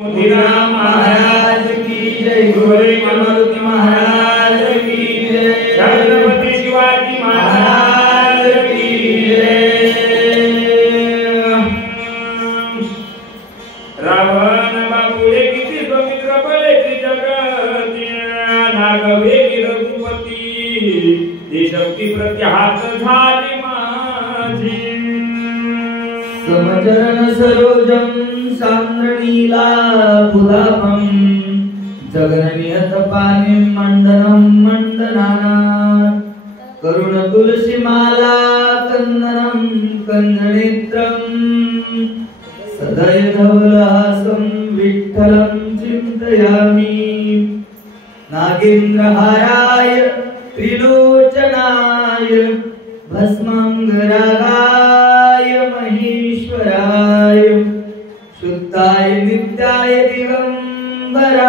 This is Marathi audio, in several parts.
मोतीराम महाराज की जय, गोरे मारुती महाराज की जय, छत्रपती शिवाजी महाराज की जय। रावण बापुले किती सौमित्र बळे जगती, नागवे की रघुपती, ती शक्ती प्रत्याहात झाली माझी। समचरण सरोजम सांद्रणीला पुलापम, जगननियत पाणिं मंडनं मंडनानात्, करुण तुलसी माला कंदनं कंदनेत्रं, सदय धवलहासं विठ्ठलं चिन्तयामि। नागेन्द्रहाराय त्रिलोचनाय भस्मांगरागाय महेश्वराय, शुद्धाय नित्याय दिगंबराय,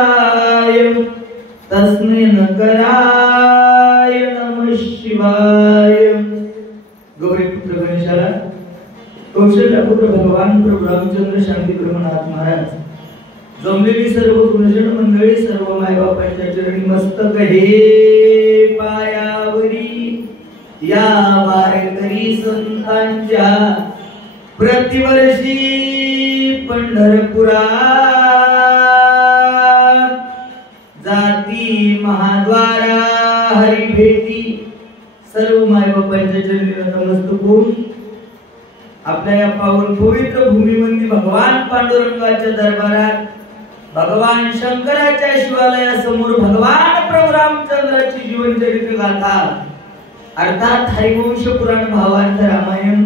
तस्मै नकराय नमः शिवाय। गौरीपुत्र गणेशाला कौशल्यपुत्र भगवान प्रभू रामचंद्र शांती ब्रह्मनाथ महाराज, जमलेली सर्व गुरुजन मंडळी, सर्व मायबापांच्या चरणी मस्तक हे पायावरी, या वारकरी संतांच्या प्रतिवर्षी पंढरपुरात जाती महाद्वारा हरी भेटी, सर्व मायबापांच्या चरणी नतमस्तक होऊन आपल्या या पावन पवित्र भूमीमध्ये भगवान पांडुरंगाच्या दरबारात, भगवान शंकराच्या शिवालयासमोर भगवान प्रभू रामचंद्राची जीवनचरित्र गाथा अर्थात हरिवंश पुराण भावार्थ रामायण,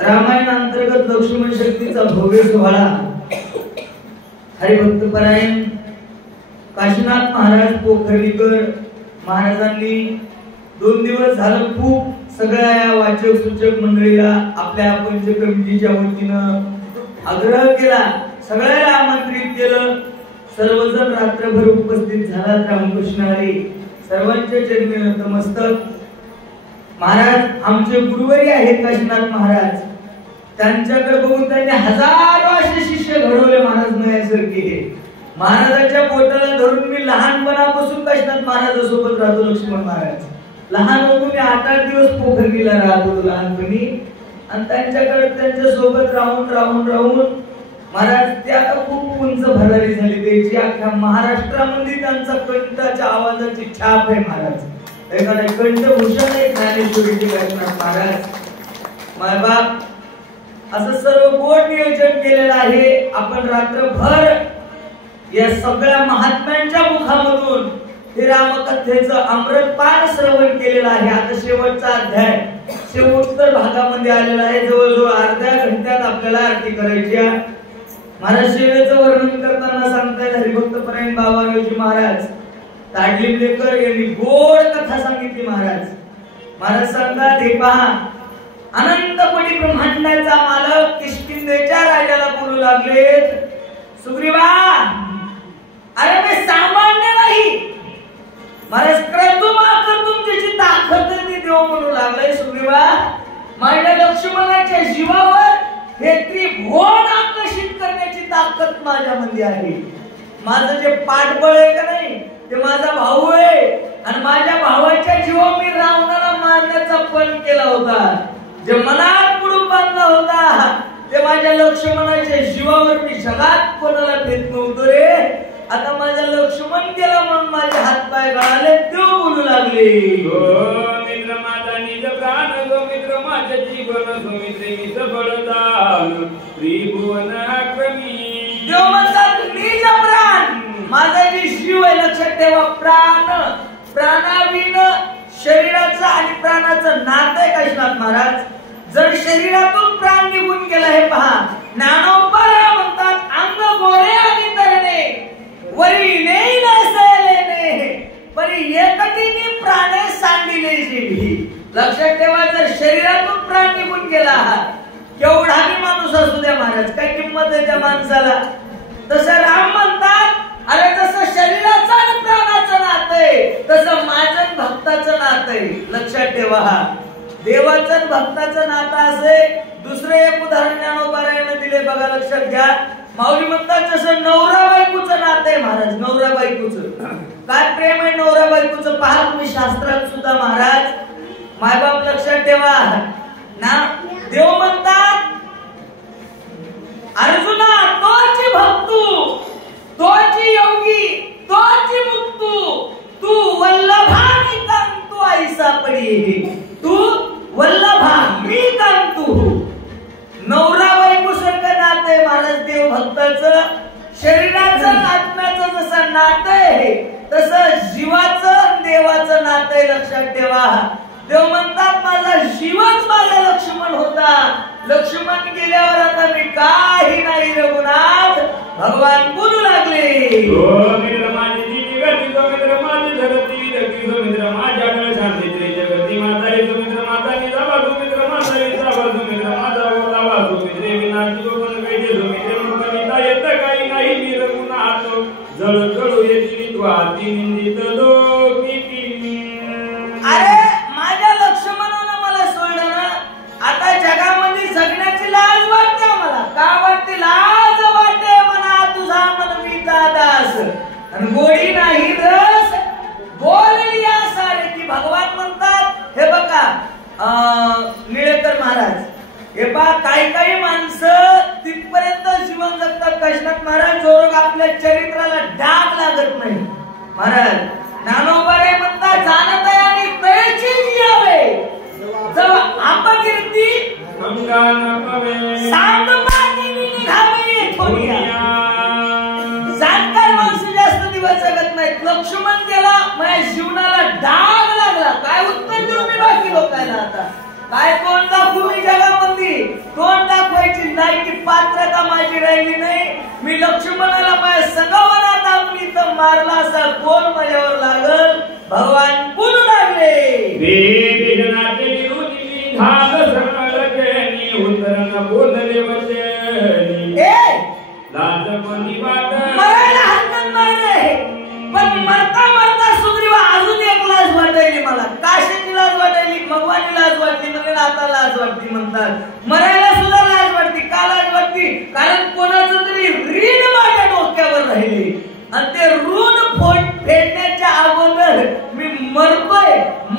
रामायण अंतर्गत लक्ष्मण शक्तीचा भव्य सोहळा हरिभक्तपरायण काशीनाथ महाराज पोखर्लीकर महाराजांनी 2 दिवस झालं खूप सगळ्या या वाचक सूचक मंडळीला आपल्या पंच कमिटीच्या वतीनं आग्रह केला, सगळ्याला आमंत्रित केलं। सर्वजण रात्रभर उपस्थित झालात। रामकृष्ण हरी, सर्वांच्या चरणी नतमस्तक। महाराज आमचे गुरुवरी आहेत काशीनाथ महाराज, त्यांच्याकडे बघून त्यांनी हजारो असे शिष्य घडवले महाराज नयासारखे। महाराजांच्या पोटाला धरून मी लहानपणापासून काशीनाथ महाराजांसोबत राहतो। लक्ष्मण महाराज लहान होतो मी, 8-8 दिवस पोखर्लीला राहत होतो लहानपणी, आणि त्यांच्याकडे त्यांच्या सोबत राहून राहून राहून महाराज ते आता खूप उंच भरारी झाली त्याची। अख्ख्या महाराष्ट्रामध्ये त्यांचा कंठाच्या आवाजाची छाप आहे महाराज। एखादा कंठभूषण आहे ज्ञानेश्वरीचे काशीनाथ महाराज। मायबाप असं सर्व गोड नियोजन केलेलं आहे। आपण रात्रभर या सगळ्या महात्म्यांच्या मुखामधून हे रामकथेचं अमृतपान श्रवण केलेलं आहे। आता शेवटचा अध्याय शेवटच्या भागामध्ये आलेला आहे। जवळजवळ अर्ध्या घंट्यात आपल्याला आरती करायची आहे। महाराज सेवेचं वर्णन करताना सांगतायत हरिभक्तपरायण बाबारावजी महाराज ताडलिंगेकर यांनी गोड कथा सांगितली। महाराज सांगतात, हे पहा, अनंत कोटी ब्रह्मांडाचा मालक किष्किंधेच्या राजाला बोलू लागलेत, सुग्रीवा अरे मी सामान्य नाही, महाराज तुमची ताकद देव म्हणू लागलाय। सुग्रीवा माझ्या लक्ष्मणाच्या जीवावर हे त्रिभुवन आकर्षित करण्याची ताकद माझ्यामध्ये आहे। माझं जे पाठबळ आहे का नाही ते माझा भाऊ आहे, आणि माझ्या भावाच्या जीवावर मी रावणाला मारण्याचा पण केला होता। जे मनात पुढून बांधला होता ते माझ्या लक्ष्मणाच्या जीवावर मी जगात कोणाला भेट नव्हतो रे। आता माझा लक्ष्मण गेला म्हणून माझे हात पाय गळाले, देव बोलू लागले, मित्र माझा निज प्राण, मित्र माझे जीवन, मित्र मी सबळदान, त्रिभुवन क्रमी। देव म्हणतात निज प्राण, माझा जी जीव आहे लक्षात ठेवा, प्राणाविन शरीराचं आणि प्राणाचं नातं आहे काशीनाथ महाराज। जर शरीरातून प्राण निघून गेला, हे पहा ज्ञानोबा म्हणतात, अंग गोरे आणि तरणे वरी नेई नसलेने परी एकटीने प्राणे सांडिले जीवी। लक्षात ठेवा, जर शरीरातून प्राण निघून गेला, केवढाही माणूस असू द्या महाराज, काय किंमत आहे त्या माणसाला। तसं राम म्हणतात, अरे जसं शरीराचं आणि प्राणाचं नातं आहे तसं माझं भक्ताचं नातं आहे। लक्षात ठेवा, देवाचं भक्ताचं नातं असे। दुसरे एक उदाहरण ज्ञानोबा रायाने दिले बघा, लक्षात घ्या। माऊली म्हणतात, जसं 9 महाराज नवरा बायकोचं. काय प्रेम आहे नवरा बायकोचं पहा तुम्ही शास्त्रात सुद्धा महाराज. मायबाप लक्षात ठेवा ना. देव म्हणतात अर्जुना तोची भक्तू तोची योगी तोची मुक्तू तू वल्लभा मी कांतू ऐसा पडी. तू वल्लभा मी कांतू. नवरा बायको सारखं नातं आहे महाराज देव भक्ताचं. शरीराचं आत्म्याचं जसं नातं आहे तसं जीवाचं देवाचं नातं आहे. लक्षात ठेवा. देव म्हणतात माझा जीवच माझा लक्ष्मण होता. लक्ष्मण गेल्यावर आता मी काही नाही रघुनाथ. भगवान बोलू लागले मित्र माझी जगती मित्र माझी धरती धरती मित्र माझ्या शांती जगती माता मित्र माता मी जावा मित्र माता जावा मित्र माझा लावा मित्रे विनाशी पण वेळे मित्र कविता येत काही नाही मी रघुनाथ. जळ जळू येते द्वाती निंदित लोकी. अरे माझ्या लक्ष्मणानं मला सोडलं ना. आता जगामध्ये जगण्याची लाज वाटते मला. का वाटते? लाज वाटते म्हणा तुझा मनवीचा दास आणि गोडी नाही रस बोलली सारे. की भगवान म्हणतात हे बघा निळेकर महाराज हे पहा काही काही माणसं तिथपर्यंत जीवन जगतात काशीनाथ महाराज जोर आपल्या चरित्राला डाग लागत नाही. महाराज ज्ञानोबारे म्हणतात जाणत आहे आणि तयची जियावे जेव्हा अपकीर्ती सांगमानी निघावी थोडिया. जाणकार माणसं जास्त दिवस जगत नाहीत. लक्ष्मण गेला माझ्या जीवनाला डाग लागला. काय उत्तर देऊ मी बाकी लोकांना आता? काय कोण दाखवू मी जगामध्ये? तोंड दाखवायची लायकी पात्रता माझी राहिली नाही. मी लक्ष्मणाला माझ्या सगवनात आपली तर मारला असा कोण माझ्यावर लागल. भगवान बोलू लागले मरायला हरकत नाही पण मरता मरता सुग्रीवा अजून एक लाज वाटायली मला. काशीची लाज वाटायली भगवानी लाज वाटली म्हणजे आता लाज वाटली म्हणतात. मरायला सुद्धा लाज वाटते. का लाज वाटते? कारण कोणाचं तरी ऋण माझ्या डोक्यावर राहिले आणि ते ऋण फेडण्याच्या अगोदर मी मरतोय.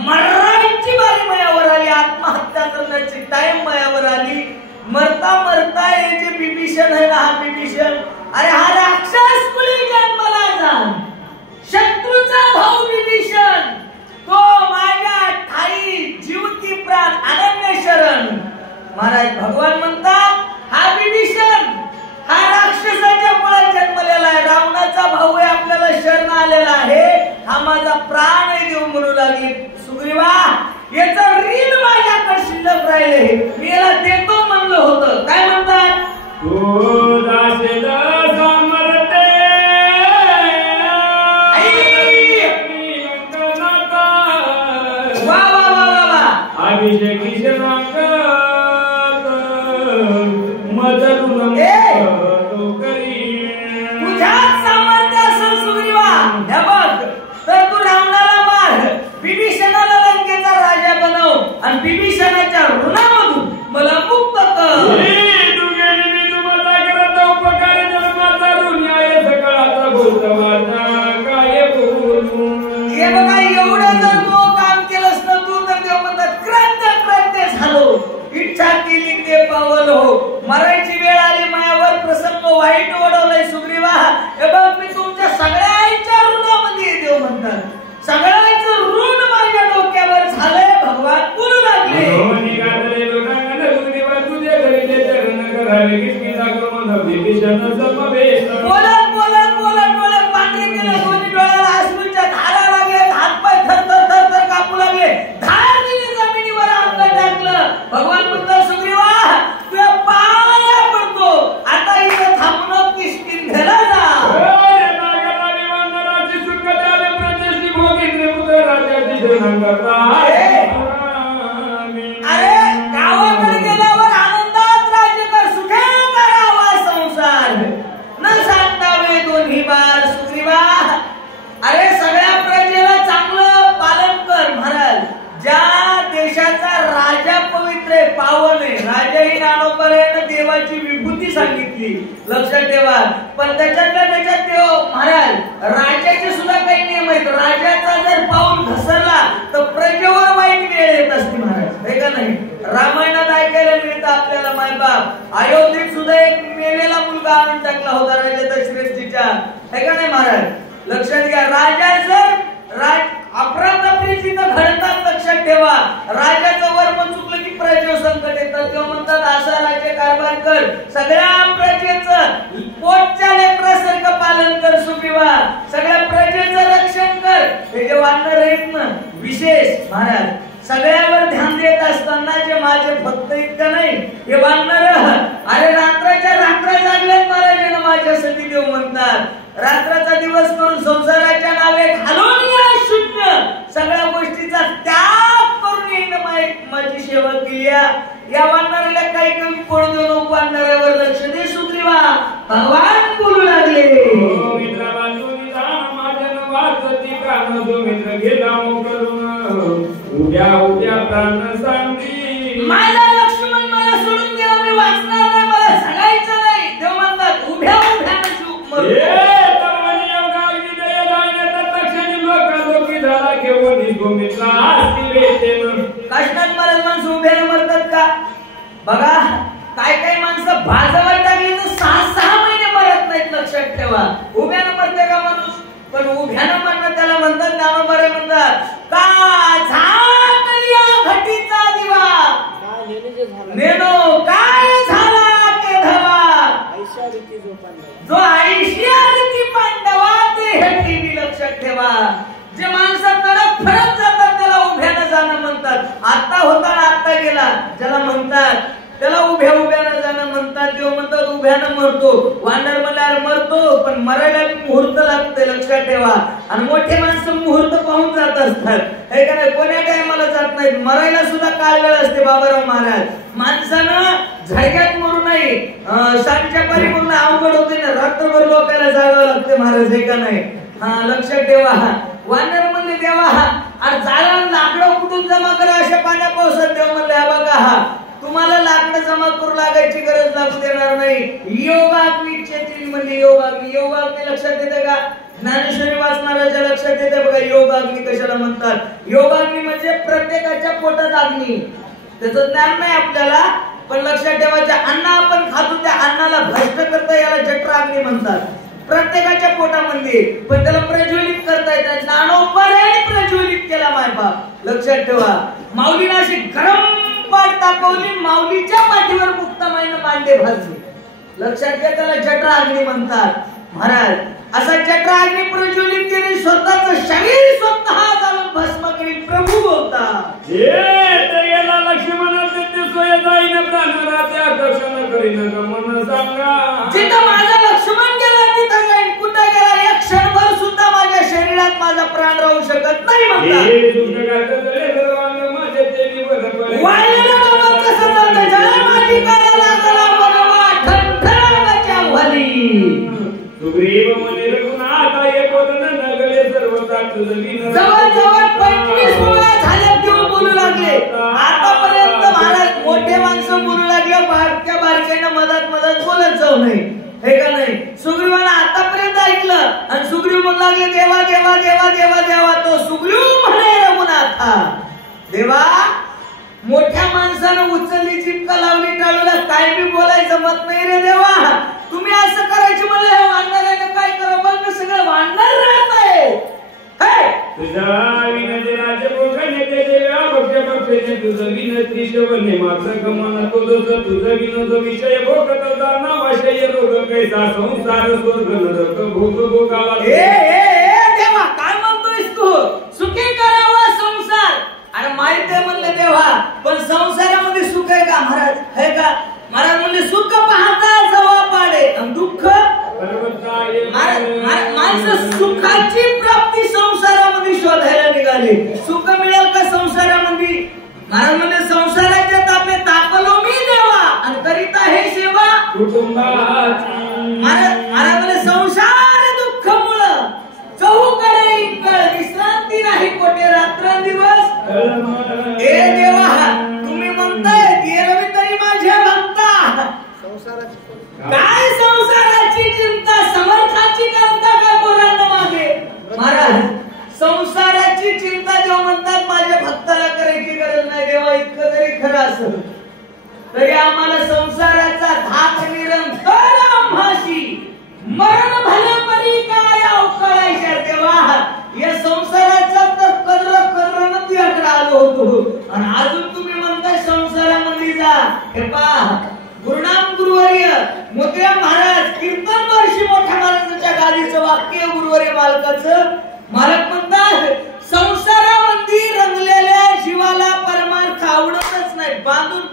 मरायची बारी मायावर आली. आत्महत्या करण्याची टाइम मायावर आली. मरता मरता हे जे बिभीषण आहे ना हा बिभीषण अरे हा राक्षस कुणी जन्माला जा. शत्रूचा भाऊ विभीषण तो माझ्या ठाई जीवती प्राण अनन्य शरण. महाराज भगवान म्हणतात हा विभीषण हा राक्षसाच्या कुळात जन्मलेला आहे. रावणाचा भाऊ आहे. आपल्याला शरण आलेला आहे. हा माझा प्राण आहे देव म्हणू लागले. सुग्रीवा याचं ऋण माझ्याकडे शिल्लक राहिले. मी याला देतो म्हणलं होतं. काय म्हणतात? तो दासेला समरते वा वा वा वा अभिषेकी मदरुन तुझ्यात सामर्थ्य असेल सुग्रीवा. हे बघ तर तू रावणाला मार. विभीषणाला लंकेचा राजा बनव आणि विभीषणाच्या ऋणामधून मला मुक्त कर. हे बघा एवढं जर तू काम केलंस ना तू तर देव म्हणतात कृत्य कृत्य झालो. इच्छा केली ते पावल हो. मरायची वेळ आली मायावर प्रसंग वाईट ओढवलाय सुग्रीवा. हे बघ मी तुमच्या सगळ्यांच्या ऋणामध्ये देव म्हणतात. सगळ्यांचं ऋण माझ्या डोक्यावर झालंय. भगवान बोलू लागले बोलत बोलत बोलत बोलत पांढरे केले. दोन्ही डोळ्याला अश्रूच्या धारा लागले. हातपाय थर थर थर थर कापू लागले. धार दिली जमिनीवर अंग टाकलं. भगवान म्हणतात सुग्रीवा तुझ्या पाया पडतो. आता इथं थांबून किष्किंधेला जा. अरे गावाकडे गेल्यावर आनंदात राज्य कर. सुखे करावा संसार न सांगतावे दोन्ही बार. सुग्रीवा अरे सगळ्या प्रजेला चांगलं पालन कर. महाराज ज्या देशाचा राजा पवित्र आहे पावन आहे. राजाही ज्ञानोबाने देवाची विभूती सांगितली. लक्षात ठेवा. पण त्याच्यातल्या त्याच्यात देव महाराज, राजाचे सुद्धा काही नियम आहेत. राजाचा जर पाऊल घसरला तर प्रजेवर वाईट वेळ येत असते महाराज, हे का नाही? रामायणात ऐकायला मिळतं आपल्याला, मायबाप अयोध्येत सुद्धा एक मेलेला मुलगा आणून टाकला होता राजा दशरथजीच्या, हे का नाही महाराज? लक्षात घ्या, राजा जर अपराधापरी जिथं घडतात लक्षात ठेवा. राजाचं वर्म चुकलं की प्रजेवर संकट येतात. किंवा म्हणतात असा राज्य कारभार कर, सगळ्या प्रजेचं पोटच्या लेकरासारखं पालन कर सुग्रीवा, सगळ्या प्रजेचं रक्षण कर. हे जे वानर आहेत ना विशेष महाराज, सगळ्यावर ध्यान देत असताना जे माझे भक्त इतकं नाही, हे वानर अरे रात्राच्या रात्र जागल्यात महाराजांना माझ्यासाठी देव म्हणतात. रात्राचा दिवस करून संसाराच्या नावे घालून या शून्य सगळ्या गोष्टीचा त्याग करून येईन माझी सेवा केली. या वानराला काही कमी पडू देऊ नको, वानरावर लक्ष दे सुग्रीवा, भगवान बोलू लागले. मित्रा बाजूनी जाण माझ्यानं वाचती कान, जो मित्र गेला मोकळून उद्या प्राण सांगी. माझा लक्ष्मण मला सोडून गेला, मी वाचणार नाही, मला सांगायचं नाही. देव म्हणतात उभ्या काष्णात महाराज माणसं उभ्याने मरतात का? बघा काय काय माणसं भाजवर टाकली तर 6-6 महिने मरत नाहीत, लक्षात ठेवा. उभ्याने मरते का माणूस? पण उभ्यानं मरणं त्याला म्हणतात, ज्ञानोबा म्हणतात का झाकलिया घटीचा दिवा नेनो काय झाला के धवा, जो ऐशियावरती पांडवा ते हटी. लक्षात ठेवा, जे माणसं कडक फरक जातात त्याला उभ्यानं जाणं म्हणतात. आता होता ना आता गेला ज्याला म्हणतात त्याला उभ्यानं जाणं म्हणतात. देव म्हणतात उभ्यानं मरतो. वानर म्हणल्यावर मरतो, पण मरायला मुहूर्त लागते, लक्षात ठेवा. आणि मोठे माणसं मुहूर्त पाहून जात असतात, हे का नाही? कोण्या टायमाला जात नाहीत, मरायला सुद्धा काळ वेळ असते. बाबाराव महाराज, माणसानं झडक्यात मरू नये, सांगच्या पारी म्हणून अवघड होते ना, रात्रभर लोकांना जागावं लागते महाराज, हे का नाही? हा लक्षात ठेवा. वानर म्हणले देवा आणि जाळण लाकडं कुठून जमा करा अशा पाण्या पावसात? देव म्हणले बघा तुम्हाला लाकडं जमा करू लागायची गरज लागू देणार नाही. योगाग्नी चेतील म्हणजे योगाग्नी लक्षात येते का? ज्ञानेश्वरी वाचणाऱ्याच्या लक्षात येते बघा योगाग्नी कशाला म्हणतात. योगाग्नी म्हणजे प्रत्येकाच्या पोटात अग्नी, त्याचं ज्ञान नाही आपल्याला, पण लक्षात ठेवायचं अन्न आपण खातो त्या अन्नाला भ्रष्ट करता याला जठराग्नी म्हणतात. प्रत्येकाच्या पोटामध्ये, पण त्याला प्रज्वलित करता येतात. ज्ञानोबाने प्रज्वलित केला मायबाप, लक्षात ठेवा. माऊलीने अशी गरम पाठ तापवली, माऊलीच्या पाठीवर मुक्तामाईने मांडे भाजले, लक्षात घ्या. त्याला जठराग्नी म्हणतात महाराज. असा जठराग्नी प्रज्वलित केली, स्वतःच शरीर स्वतः जाळून भस्म केली. प्रभू बोलतात याला लक्ष्मणाचे ते सोय जाईन प्राणरात्या दर्शन करीन गमन सांगा. जिथं माझा लक्ष्मण गेला तिथं जाईन, कुठं गेला एक क्षणभर सुद्धा माझ्या शरीरात माझा प्राण राहू शकत नाही म्हणतात. सुग्रीव म्हणे रघुनाथ एक वदन नगले सर्व जवळ 25 वेळा झाले देव बोलू लागले. आतापर्यंत महाराज मोठे माणसं बोलू लागले, बारक्या बारक्यानं मदत बोलत जाऊ नये, हे का नाही? सुग्रीवानं आतापर्यंत ऐकलं आणि सुग्रीव म्हणू लागले देवा देवा देवा देवा देवा. तो सुग्रीव म्हणे रघुनाथा देवा, मोठ्या माणसानं उचलली चिपका लावली टाळूला, काय बी बोलायचं मत नाही रे देवा. तुम्ही असं करायचं म्हणलं हे वानराने काय करा बघ, सगळं वानर राहत आहे. तुझा विनती राजभोगने ते देवा भक्ष्य भक्ष्यने तुझं विनती शवने मात्र गमन तो दोष तुझं विनोद विषय भोगत जाना वाशय रोग कैसा संसार स्वर्ग नरक भोग भोगावा. देवा काय म्हणतोयस तू? सुखी करावा संसार. अरे माहिती आहे म्हणलं देवा, पण संसारामध्ये सुख आहे का महाराज? है का महाराज? म्हणजे सुख पाहता जवा पाडे आणि दुःख माणसं सुखाची प्राप्ती संसारामध्ये शोधायला निघाले. सुख मिळेल का संसारामध्ये? महाराज म्हणजे संसाराच्या तापे तापलो मी देवा आणि करीता हे सेवा कुटुंबाची. महाराज म्हणजे संसार दुःख मुळे चहूकडे इंगळ विश्रांती नाही कोठे रात्रंदिवस. हे देवा तुम्ही म्हणताय देरवी तरी माझ्या भक्ता काय संसाराची चिंता समर्थाची करता आम्हाला संसाराचा धाक निरंतर आम्हाशी मरण भलेपणी काय अवकाळायच्या देवा या संसाराचा तर कर्र तुझ्याकडे आलो होतो आणि अजून तुम्ही म्हणता संसारामध्ये जा. हे पहा गुरुनाम गुरुवर्य मोत्या महाराज कीर्तन वर्षी मोठ्या महाराजांच्या गादीचं वाक्य गुरुवर्य मालकाचं मालक म्हणतात संसारामध्ये रंगलेल्या जीवाला परमार्थ आवडतच नाही.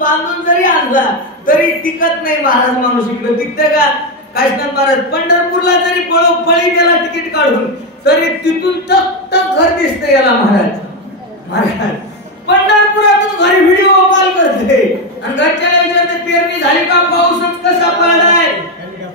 बांधून जरी आणला तरी टिकत नाही. महाराज माणूस इकडे टिकते का? काशीनाथ महाराज पंढरपूरला जरी पळी गेला तिकीट काढून तरी तिथून टक घर दिसते याला. महाराज पंढरपुरातून घरी व्हिडिओ कॉल करते आणि घरच्याला विचारते पेरणी झाली का? पाऊसच कसा पडलाय?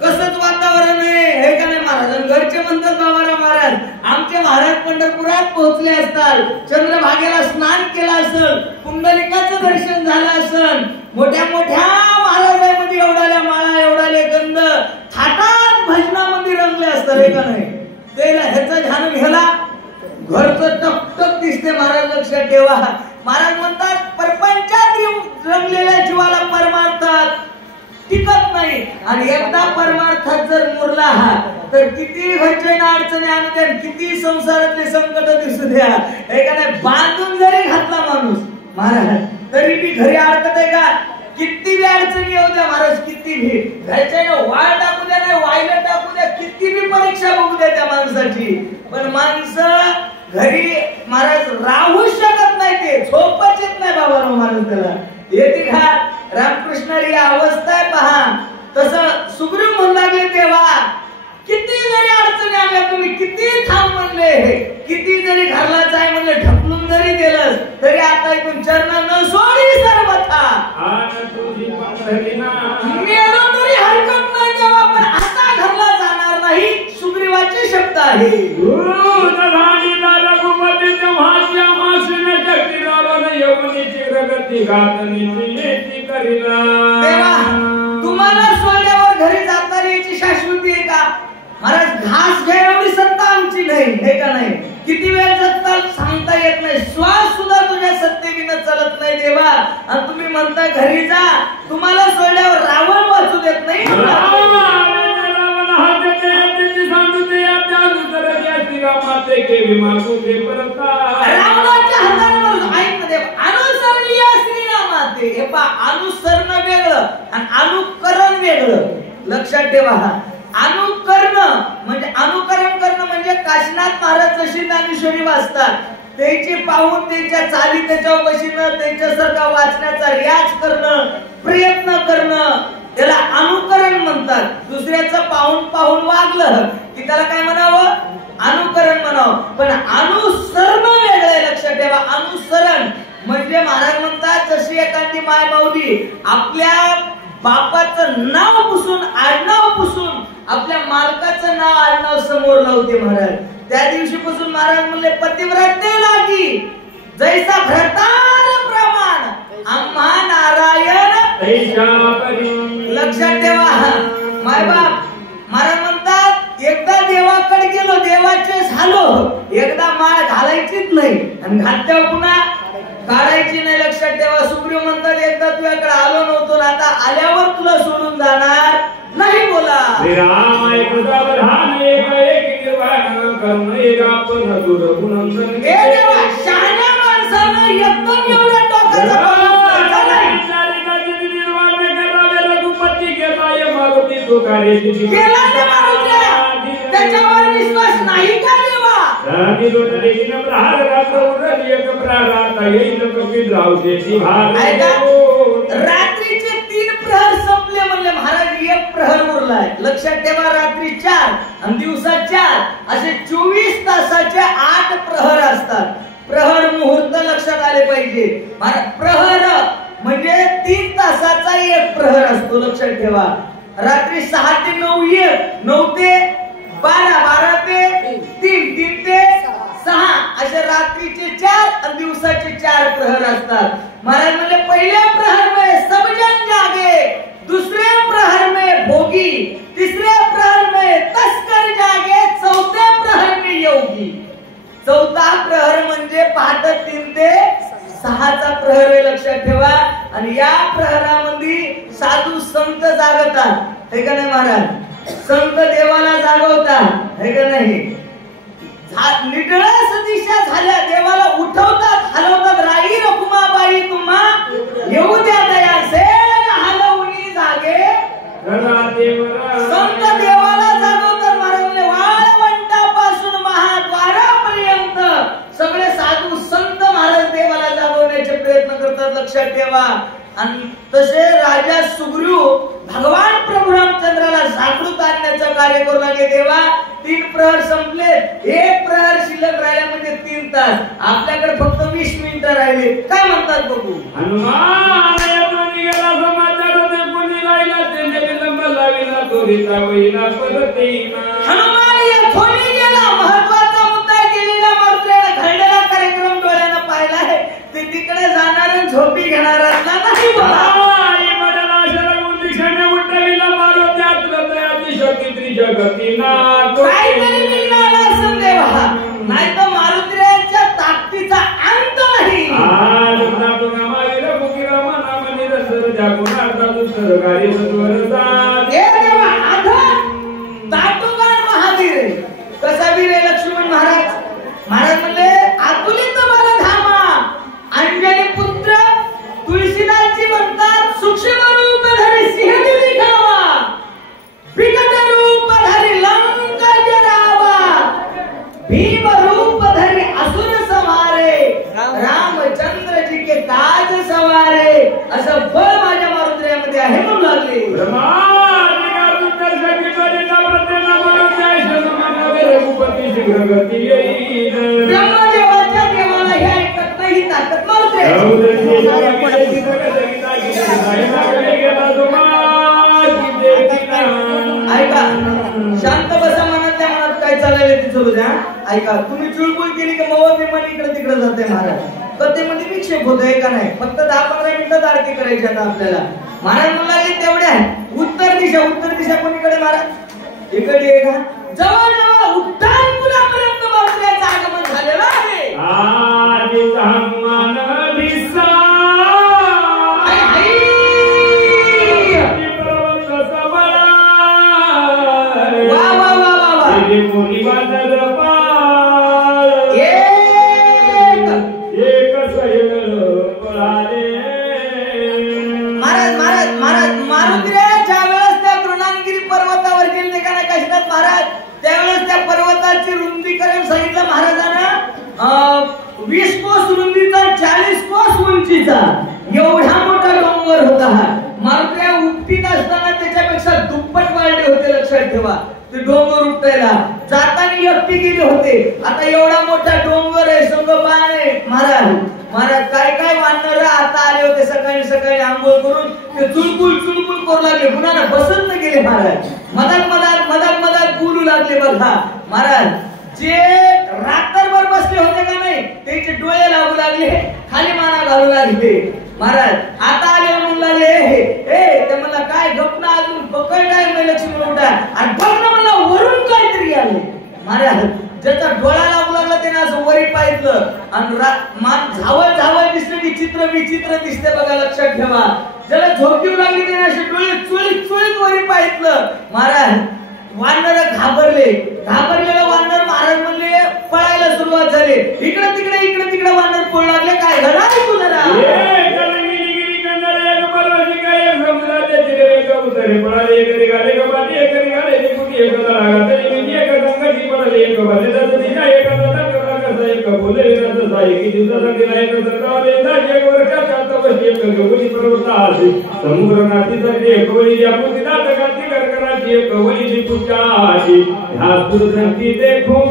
कसंच वातावरण आहे हे का नाही? महाराज घरचे म्हणतात बाबाराव महाराज आमचे महाराज पंढरपुरात पोहोचले असतात, चंद्रभागेला स्नान केलं असेल, पुंडलिकाचं दर्शन झालं असेल, मोठ्या महाराजांमध्ये एवढाल्या माळा एवढाले गंध थाटात भजनामध्ये रंगले असतात हे का नाही? त्याला ह्याचं ध्यान घ्यायला घरचं टकटक दिसते. महाराज लक्षात ठेवा. महाराज म्हणतात परपंचात रंगलेल्या जीवाला परमार्थात टिकत नाही आणि एकदा परमार्थात जर मुरला हा तर किती घरच्या अडचणी आणू द्या, किती संसारातले संकट दिसू द्या हे का नाही, बांधून जरी घातला माणूस महाराज तरी बी घरी अडकत आहे का? किती बी अडचणी येऊ द्या महाराज, किती बी घरच्याने वाळ टाकू द्या नाही वायला टाकू द्या, किती बी परीक्षा बघू द्या त्या माणसाची, पण माणसं घरी महाराज राहू शकत नाही. ते झोपच येत नाही बाबा महाराज त्याला येते का? रामकृष्णारी अवस्था आहे पहा. तसं सुग्रीव म्हणू लागले तेव्हा किती जरी अडचणी आल्या तुम्ही किती थांब म्हणले, किती जरी घरला जाय म्हणले ढकलून जरी गेलं तरी आता इथून चरण न सोडी सर्वथा मेलो तरी हरकत नाही देवा, पण आता घरला जाणार नाही. सुग्रीवाचे शब्द आहे. तुम्हाला सोडल्यावर घरी जाता याची शाश्वती आहे का? महाराज घास घ्या एवढी सत्ता आमची नाही हे का नाही? किती वेळ जगता सांगता येत नाही. श्वास सुद्धा तुझ्या सत्तेविना चालत नाही देवा आणि तुम्ही म्हणता घरी जा. तुम्हाला सोडल्यावर रावण वाचू देत नाही. रावणाच्या हाताने अनुसरली श्रीरामाते. हे पहा अनुसरण वेगळं आणि अनुकरण वेगळं. लक्षात ठेवा. अनुकरण म्हणजे काशीनाथ महाराज जशी ज्ञानेश्वरी वाचतात त्याची पाहून त्याच्या चाली त्याच्यावर बसणं, त्यांच्यासारखा वाचण्याचा रियाज करणं, प्रयत्न करणं त्याला अनुकरण म्हणतात. दुसऱ्याचं पाहून वागलं की त्याला काय म्हणावं? अनुकरण म्हणावं. पण अनुसरण वेगळं. लक्षात ठेवा. अनुसरण म्हणजे महाराज म्हणतात जशी एखादी माय माऊली आपल्या बापाचं नाव पुसून आडनाव पुसून आपल्या मालकाचं नाव आडनाव समोर लावते महाराज. त्या दिवशीपासून महाराज म्हणले पतिव्रते लागी जैसा भ्रतार प्रमाण आम्हा नारायण. लक्षात ठेवा. मायबाप महाराज म्हणतात एकदा देवाकडे गेलो देवाचे झालो, एकदा माळ घालायचीच नाही आणि घातल्यावर पुन्हा काढायची नाही. लक्षात ठेवा. सुग्रीव म्हणतात एकदा तुझ्याकडे आलो नव्हतो ना आता आल्यावर तुला सोडून जाणार नाही. बोला शहाण्या माणसानं एकदम एवढ्या टोकाचा त्याच्यावर विश्वास नाही का देवा? रात्रीचे 3 प्रहर संपले म्हणले महाराज 1 प्रहर उरलाय. लक्षात ठेवा. रात्री 4 आणि दिवसा 4 असे 24 तासाचे 8 प्रहर असतात. प्रहर मुहूर्त लक्षात आले पाहिजे. प्रहर म्हणजे 3 तासाचा 1 प्रहर असतो. लक्षात ठेवा. रात्री 6 ते 9 1, 9 ते 12, 12 ते 3, 3 ते 6 असे रात्रीचे 4 आणि दिवसाचे 4 प्रहर असतात. महाराज म्हणले पहिले प्रहर में सब जन जागे, दुसरे प्रहर में भोगी, तिसरे प्रहर में तस्कर जागे, चौथे प्रहर में योगी. चौथा प्रहर म्हणजे पहाटे 3 ते 6चा प्रहर आहे. लक्षात ठेवा. आणि या प्रहरामध्ये साधू संत जागतात, हे का नाही महाराज? संत देवाला जागवतात, हे का नाही? निडळस दिशा झाल्या देवाला उठवतात, हलवतात. राई रखुमाबाई तुम्हा येऊ द्या दयासे हलवणी जागे. संत देवाला जागवतात महाराज. वाळवंटापासून महाद्वारापर्यंत सगळे साधू संत महाराज देवाला जागवण्याचे प्रयत्न करतात, लक्षात ठेवा. आणि तसे राजा सुग्रीव भगवान प्रभू रामचंद्राला जागृत आणण्याचं कार्य करू लागले. देवा 3 प्रहर संपले, 1 प्रहर शिल्लक राहिला म्हणजे 3 तास. आपल्याकडे फक्त 20 मिनिटं राहिले. काय म्हणतात बघू? हनुमान गेला समाचार होते कोणी राहिला त्यांनी विलंब लाविला तोरीचा वैला परतीना. हनुमान येथोनी गेला. महत्वाचा मुद्दा केलेला मारुतीने घडलेला कार्यक्रम डोळ्यानं पाहिला आहे. ते तिकडे जाणार आणि झोपी घेणार नाही बघा. नाही तर मारुतीच्या ताकदीचा अंत नाही. कसा वीर आहे लक्ष्मण महाराज? महाराज म्हणले अतुलित बलधामा अंजनी पुत्र तुळशीदासजी म्हणतात सूक्ष्म रूप धरी सिंह दिखावा, विकट रूप धरी लंका जरावा, भीम रूप धरी असुर संहारे, रामचंद्र जी के काज सवारे. असं बळ माझ्या मारुतीमध्ये आहे म्हणू लागले. ब्रह्मदेवाच्या देवाला हे ऐकत नाही, ताकद मारुती. ऐका, शांत बसा. मनातल्या मनात काय चाललंय ते चालू द्या. ऐका, तुम्ही चुळबुळ केली की मग ते मन इकडे तिकडे जाते महाराज. तर ते म्हणजे विक्षेप होतोय का नाही? फक्त 10-15 मिनिटं आरती करायची आता आपल्याला. महाराज म्हणाले तेवढ्या उत्तर दिशा कोणीकडे महाराज? इकडे आहे का? जवळ उड्डाण पुलापर्यंत मारुतीचं आगमन झालेलं आहे. पर्वताची रुंदीकरण सांगितलं महाराजांना. 20 कोस रुंदीचा, 40 कोस उंचीचा एवढा मोठा डोंगर होता हा. मारुती उपटीत असताना त्याच्यापेक्षा दुप्पट वाढले होते, लक्षात ठेवा. ते डोंगर उपटायला जाताना एकटी गेले होते. आता एवढा मोठा डोंगर आहे, संगोपान आहे. महाराज काय वानर आता आले होते सकाळी आंघोळ करून. ते चुळबुळ करू लागले, कुणाला बसत न गेले महाराज. मधात बोलू लागले. बघा महाराज, जे रात्रभर बसले होते का नाही त्याचे डोळे लागू लागले, खाली माना घालू लागले. महाराज आता आले म्हणून लागले ते मला काय गपना अजून पकडलाय मी लक्ष्मण उठा आणि बघ मला वरून काहीतरी आले. महाराज ज्याचा डोळा लागू लागला त्याने असं वरी पाहिलं आणि झावळ दिसले की चित्र विचित्र दिसते. बघा लक्षात ठेवा. ज्याला झोपीव लागली त्याने असे डोळे चुळीत वरी पाहिलं. महाराज वानर घाबरलेलं वानर महाराज म्हणले पळायला सुरुवात झाली. इकडे तिकडे वानर पळू लागले. काय घडा ऐकू जरा. समुद्र नातीसाठी एकवली आपुती दातकाची करकराची एकवली पुचाची ह्या सुरधंती देखून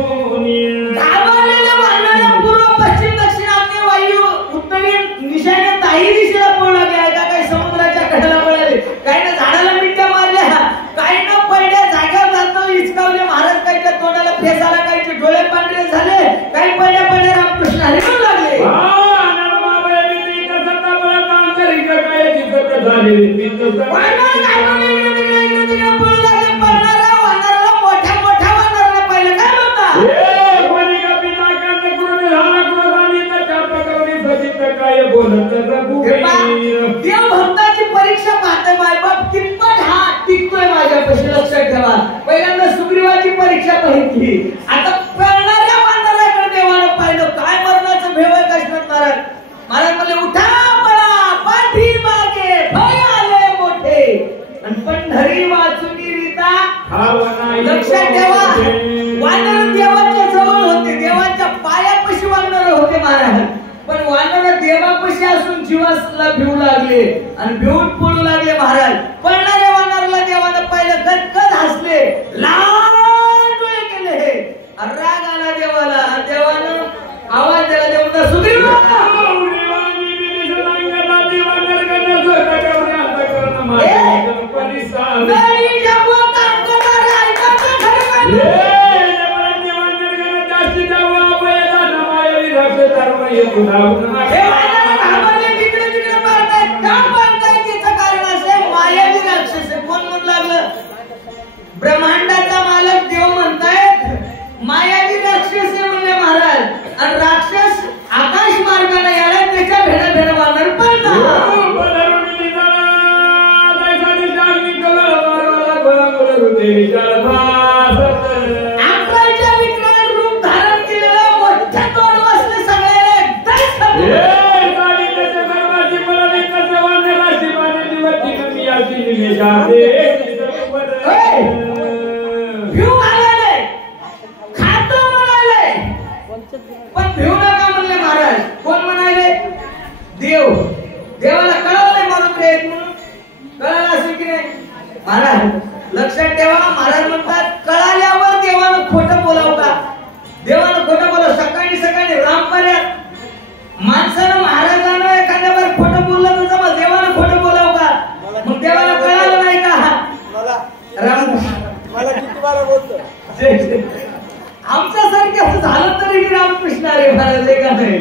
घाबरलेल्या वानराला पूर्व पश्चिम दक्षिण आग्नेय वायू उत्तरी दिशेने दाही दिशेला पळू लागले. काही समुद्राच्या कडेला पळाले, काही ना झाडाला मिठ्या मारल्या, काही ना पडल्या जाग्यावर जातो इचकावले. महाराज काहीच्या तोंडाला फेस आला, काहीचे डोळे पांढरे झाले, काही पडल्या रामकृष्ण हरी म्हणू लागले. मोठ्या वानराला पाहिलं काय म्हणतात? पैकी आता पळणाऱ्या वानराकडे देवानं पाहिलं. काय मरणाचं भेव आहे काशीनाथ महाराज. महाराज म्हणले उठा पळा पाठी मागे भय आले मोठे आणि पंढरी वाचुनी रीता. लक्षात ठेवा वानर देवाच्या जवळ होते, देवाच्या पायापाशी वानर होते महाराज. पण वानर देवापाशी असून जीवाला भिवू लागले आणि भिवून पळू लागले महाराज. पळणाऱ्या वानराला देवानं पाहिलं, गदगद हसले, लाल डोळे केले. राग आला देवाला. देवानं आवाज दिला, देवता सुग्रीव ब्रह्मांडाचा मालक देव म्हणतायत मायावी राक्षस म्हणले महाराज. आणि राक्षस आकाश मार्गाने याला त्याच्या भेड भेड वानर पळतात. अकराच्या विकराळ रूप धारण केलेलं मोठ्या तोंड वाचले सगळे भिऊ आलेले खातो म्हणाले. पण भिऊ नका म्हणले महाराज. कोण म्हणाले? देव. देवाला कळलं नाही मारून येत म्हणून. कळालं असेल की नाही महाराज. लक्षात ठेवा महाराज म्हणतात कळाल्यावर देवानं खोटं बोलावं का? देवानं खोटं बोलावं. सकाळी सकाळी रामपर्यात माणसानं महाराजांना एखाद्यावर खोटं बोललं तर जमा देवानं खोटं बोलावं का? मग देवाला कळालं नाही का? राम मला किती बारा बोलतो आमच्या सारखं झालं तरी रामकृष्ण अरे महाराज का नाही.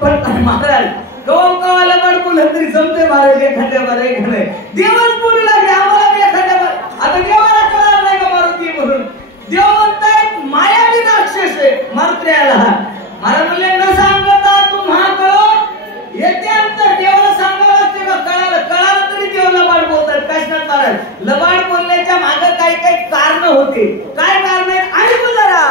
पण महाराज कवा कवाला पण बोलत तरी जमते महाराज. एखाद्यावर एखाद्या देवच बोलू लागले आम्हाला बी एखाद्यावर. आता देवाला कळालं नाही का मारुती म्हणून. देव म्हणतायत मायावी राक्षस आहे मारुत्र्याला. महाराज म्हणले न सांगता तुम्हा कळो येते अंतर. देवाला सांगावं लागते का? कळालं तरी देव लबाड बोलतात काशीनाथ महाराज. लबाड बोलण्याच्या मागे काही काही कारण होते. काय कारण आहे ऐकू जरा.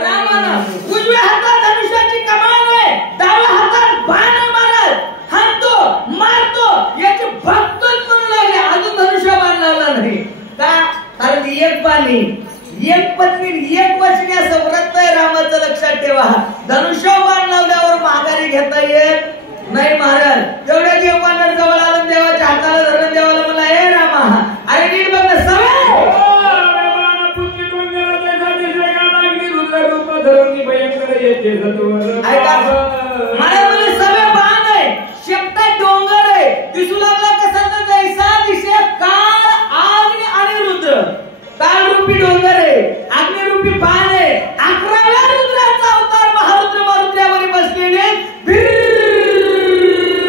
रामानं उजव्या हातात धनुष्याची कमान आहे, डाव्या हातात बाण आहे महाराज. हाणतो मारतो याचे भक्तच म्हणू लागले. अजून धनुष्य बाण लावला नाही का? कारण एक बाणी एक पत्नी एक वचनी असं व्रत आहे रामाचं. लक्षात ठेवा. धनुष्य बाण लावल्यावर माघारी घेता येत नाही महाराज. तेवढ्या देवानं जवळ आलं, देवाच्या हाताला धरून देवाला मला हे रामा अरे नीट बघ ना सवय ऐका मला मला सवय बाण आहे, शेपटा डोंगर आहे, दिसू लागला कसा तर जैसा दिसे काळ अग्नी आणि रुद्र. काळ रूपी डोंगर आहे, अग्निरूपी बाण आहे. 11व्या रुद्राचा अवतार महारुद्र मारुत्र्यावर बसलेले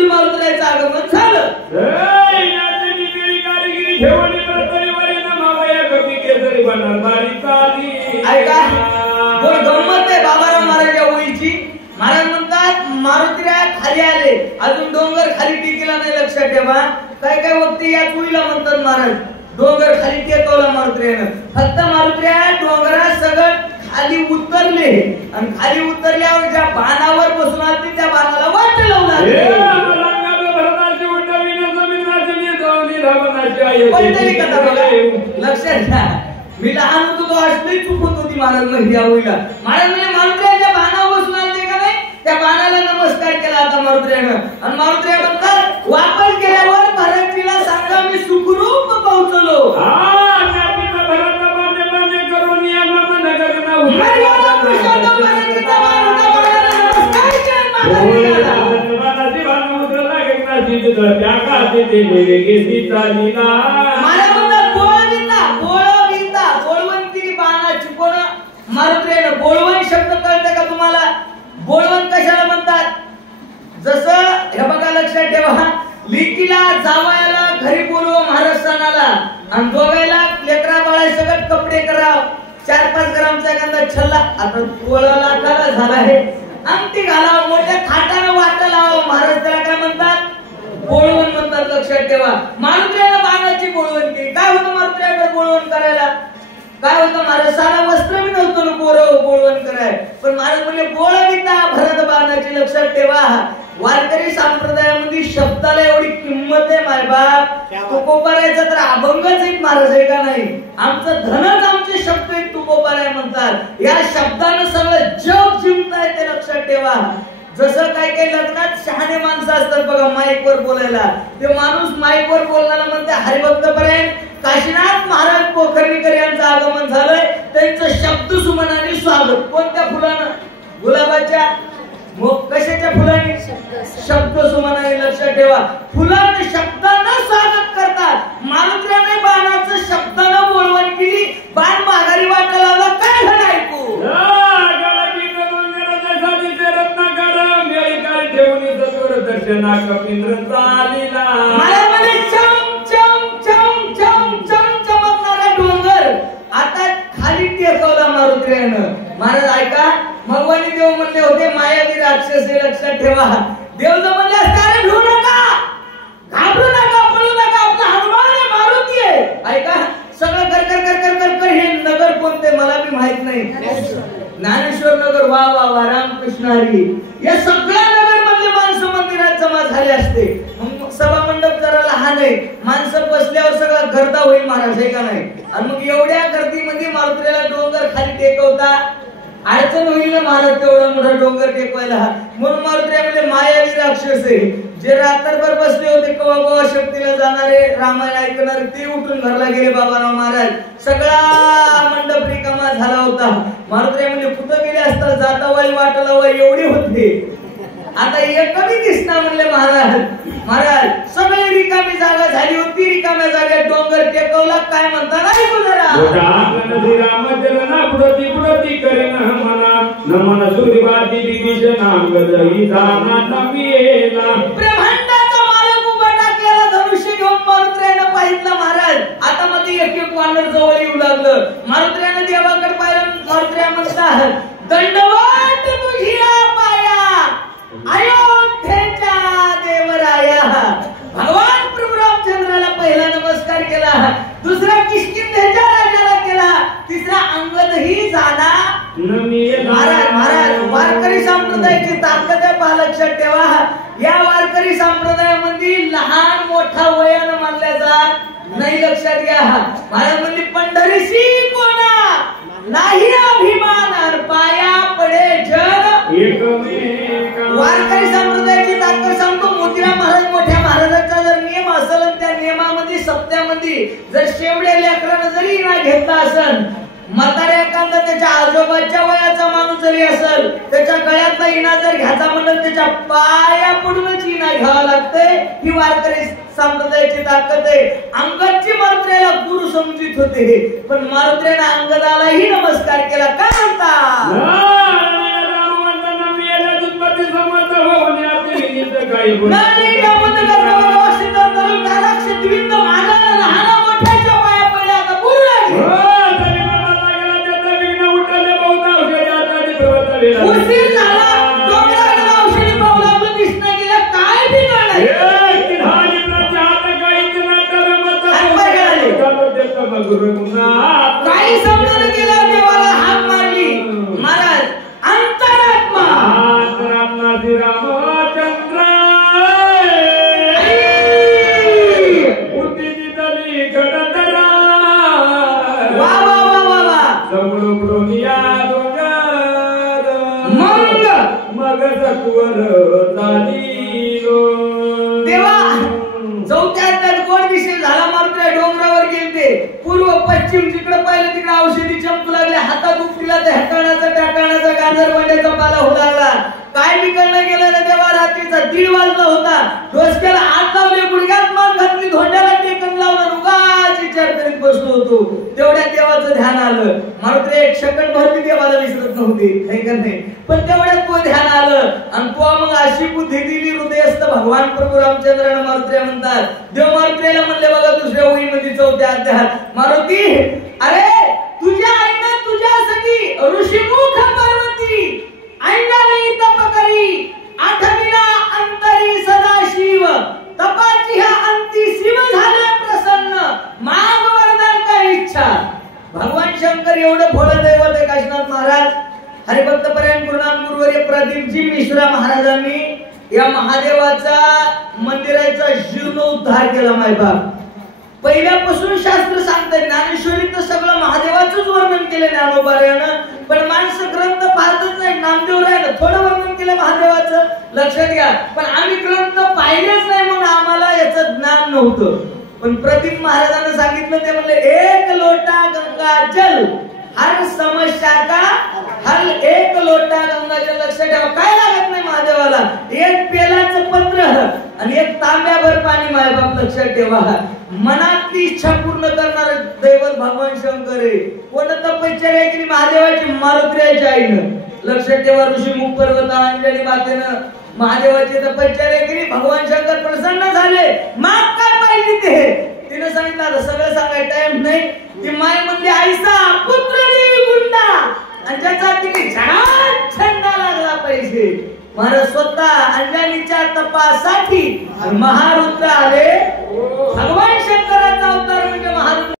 मारुत्र्याचं आगमन झालं. ऐका बोल गंमत आहे बाबाराव महाराजा होईची. महाराज म्हणतात मारुत्र्या खाली आले, अजून डोंगर खाली टेकला नाही. लक्षात ठेवा काय काय वक्ती या चुईला म्हणतात महाराज. डोंगर खाली टेकवला मारुत्र्यानं. फक्त मारुत्र्या डोंगरा सगळं खाली उतरले आणि खाली उतरल्यावर ज्या बाणावर बसून आले त्या बाणाला वाट लावून आले. लक्षात घ्या मी लहान होतो तो असली चूक होत होती महाराज महिला होईला. महाराज म्हणजे मारुत्र्याच्या बाणावर बसून आले का नाही त्या बाणाला नमस्कार केला आता मारुत्र्यानं. आणि मारुत्र्या म्हणतात वापस केल्यावर भरतजीला सांगा मी सुखरूप पोहोचलो. मारुत्र्यानं बोळवण शब्द कळतं का तुम्हाला? बोळवण कशाला म्हणतात? जसं हे बघा लक्षात ठेवा लेकीला जावयाला घरी बोलव महाराष्ट्राला आणि दोघायला लेकरा बाळा सगळं कपडे कराव. 4-5 ग्रामचा एखादा छल्ला आता 16 लाखाला झाला आहे. अंगठी घालावं, मोठ्या थाटानं वाटा लावावं. महाराज त्याला काय वारकरी संप्रदायामध्ये शब्दाला एवढी किंमत आहे मायबाप. तुकोबारायचा तर अभंगच एक महाराज आहे का नाही. आमचं धनच आमचे शब्द एक तुकोबाराय म्हणतात. या शब्दानं सगळं जग जिंकता येते लक्षात ठेवा. जसं काय काही लग्नात शहाणे माणसं असतात बघा माईकवर बोलायला. ते माणूस माईकवर बोलणारा म्हणते हरिभक्तपर्यंत काशीनाथ महाराज पोखर्णीकर यांचं आगमन झालंय. त्यांचं शब्द सुमनाने स्वागत. कोणत्या फुलानं? गुलाबाच्या. मग कशाच्या फुलाने? शब्द सुमनाने. लक्षात ठेवा. फुलाने शब्दानं स्वागत करतात. मारुतीने बाणाचं शब्दानं बोलवण केली. बाण माघारी वाटा लावला. काय झालं ऐकू? दर्शना कपिंद्र चालीला मला चम चम चम चम चम चमकणारा डोंगर आता खाली टेकवला मारुतीनं. महाराज ऐका, भगवानी देव म्हणले होते मायावी राक्षस हे लक्षात ठेवा. देव जर म्हणले असते भिवू नका, घाबरू नका, पळू नका, आपला हनुमान आहे, मारुती आहे. ऐका, सगळं कर कर कर कर कर कर. हे नगर कोणते मला बी माहित नाही. ज्ञानेश्वर नगर. वा वा वा, रामकृष्ण हरी. या सगळ्या नगर मधले माणसं मंदिरात जमा झाले असते. मग सभा मंडप जरा लहान आहे, माणसं बसल्यावर सगळा गर्दा होईल महाराज आहे का नाही. आणि मग एवढ्या गर्दीमध्ये मारुतीला डोंगर खाली टेकवता अडचण होईल ना महाराज तेवढा मोठा डोंगर टेकवायला. म्हणून मारुतीमध्ये मायावी राक्षस आहे. जे रात्रभर बसले होते कवा कवा शक्तीला जाणारे, रामायण ऐकणारे, ते उठून घरला गेले बाबाराव महाराज. सगळा मंडप रिकामा झाला होता. मारुतीमध्ये कुठं गेले असतात, जाता वाई वाटाला वाई एवढी होते. आता एकही दिसना म्हणले महाराज. महाराज सगळी रिकामी जागा झाली होती. रिकाम्या जागेत डोंगर टेकवला. काय म्हणता नाही जरा ब्रह्मांडाचा मालक उभा टाकलेला धनुष्य घेऊन मारुतीनं पाहिलं महाराज. आता मध्ये एक एक वानर जवळ येऊ लागलं. मारुतीनं देवाकडे पाहिलं. मारुती म्हणतात दंडवत तुझ्या पाया अयोध्येच्या देवराया. भगवान प्रभू रामचंद्राला पहिला नमस्कार केला, दुसरा किष्किंधेच्या राजाला केला, तिसरा अंगदही झाला. महाराज महाराज वारकरी संप्रदायाची ताकद आहे पहा लक्षात ठेवा. या वारकरी संप्रदायामध्ये लहान मोठा वयानं मानल्या जात नाही. लक्षात घ्या. महाराज म्हणजे पंढरीशी कोणा नाही अभिमान पाया पडे जग. वारकरी संप्रदायाची ताकद सांगतो. मोतीराम महाराज मोठ्या महाराजांचा जर नियम असेल आणि त्या नियमामध्ये सप्त्यामध्ये जर शेवड्या लेकरानं जरी इनाम घेतला असेल, म्हाताऱ्या एखादा त्याच्या आजोबाच्या वयाचा माणूस जरी असेल, त्याच्या गळ्यातला इना जर घ्यायचा म्हणून त्याच्या पाया पडूनच इना घ्यावा लागते. ही वारकरी संप्रदायाची ताकद आहे. अंगदची मारुतीला गुरु समजित होते, पण मारुतीने अंगदालाही नमस्कार केला. काय म्हणता काही समजून गेला देवाला हात मारली. महाराज अंतरात्मा रामचंद्र उठली गडतरा. वा वा वा वा वा. समोरून या डोंगर मग सत्वर चालीलो. देवा चौथ्या गोड विषय झाला. मारुतीला डोंगरावर गेलते. पूर्व पश्चिम जिकडे पाहिलं तिकडे औषधी चमकू लागले. हातात उपटीला ते हटाणाचा टाकाणाचा गाजरवांड्याचा पाला होऊ लागला. काय बिघडलं गेलं ना देवा. रात्रीचा 1:30 वाजला होता. डोसक्याला हात लावले, गुडघ्यात मान घातली, धोंड्याला टेकन लावलं, उगाच विचार करीत बसलो होतो. तेवढ्या देवाचं ध्यान आलं. मारुती एक सेकंड भर मी देवाला विसरत नव्हते, काही का नाही, पण तेवढ्यात तो ध्यान आलं. आणि तो मग अशी बुद्धी दिली हृदयस्थ भगवान प्रभू रामचंद्रानं. मारुती म्हणतात देव मारुतीला म्हणले बघा दुसऱ्या ओळीमध्ये चौथ्या अध्यायात, मारुती अरे तुझ्या आईनं तुझ्यासाठी ऋषीमुख पार्वती आईनाने तप करी. आठवीला अंतरी सदाशिव तपाची ह्या अंती शिव झाले प्रसन्न. माग वरदान का इच्छा. भगवान शंकर एवढं भोळं दैवत आहे काशीनाथ महाराज. हरिभक्त पर्यंत गुरुनाम गुरुवर्य प्रदीपजी मिश्रा महाराजांनी या महादेवाचा मंदिराचा जीर्णोद्धार केला मायबाप. पहिल्यापासून शास्त्र सांगतात, ज्ञानेश्वरीत तर सगळं महादेवाचंच वर्णन केलं ज्ञानोबारायानं, पण माणसं ग्रंथ पाहतच नाही. नामदेव रायानं थोडं वर्णन केलं महादेवाचं, लक्षात घ्या. पण आम्ही ग्रंथ पाहिलेच नाही म्हणून आम्हाला याचं ज्ञान नव्हतं. पण प्रदीप महाराजांना सांगितलं, ते म्हणले एक लोटा गंगा जल हर समस्या का हल, एक लोटा गंगा जल. लक्षात ठेवा, काय लागत नाही महादेवाला, एक पेलाचं पत्र आणि एक तांब्याभर पाणी. मायबाप लक्षात ठेवा, मनातली इच्छा पूर्ण करणारे दैवत भगवान शंकर आहे. कोण तपश्चर्या केली महादेवाची, मारुतीच्या आईनं. लक्षात ठेवा, ऋषीमुख पर्वत अंजनी मातेनं महादेवाची तपश्चर्या केली. भगवान शंकर प्रसन्न झाले. माग काय पाहिजे ते तिने सांगितलं. सगळं सांगायचं टाइम नाही. ती माय म्हणली, आईसा पुत्र गुंडा, आणि ज्याचा तिने जगात छंदा लागला पाहिजे. महाराज स्वतः अंजनीच्या तपासाठी महारुद्र आले. भगवान शंकराचा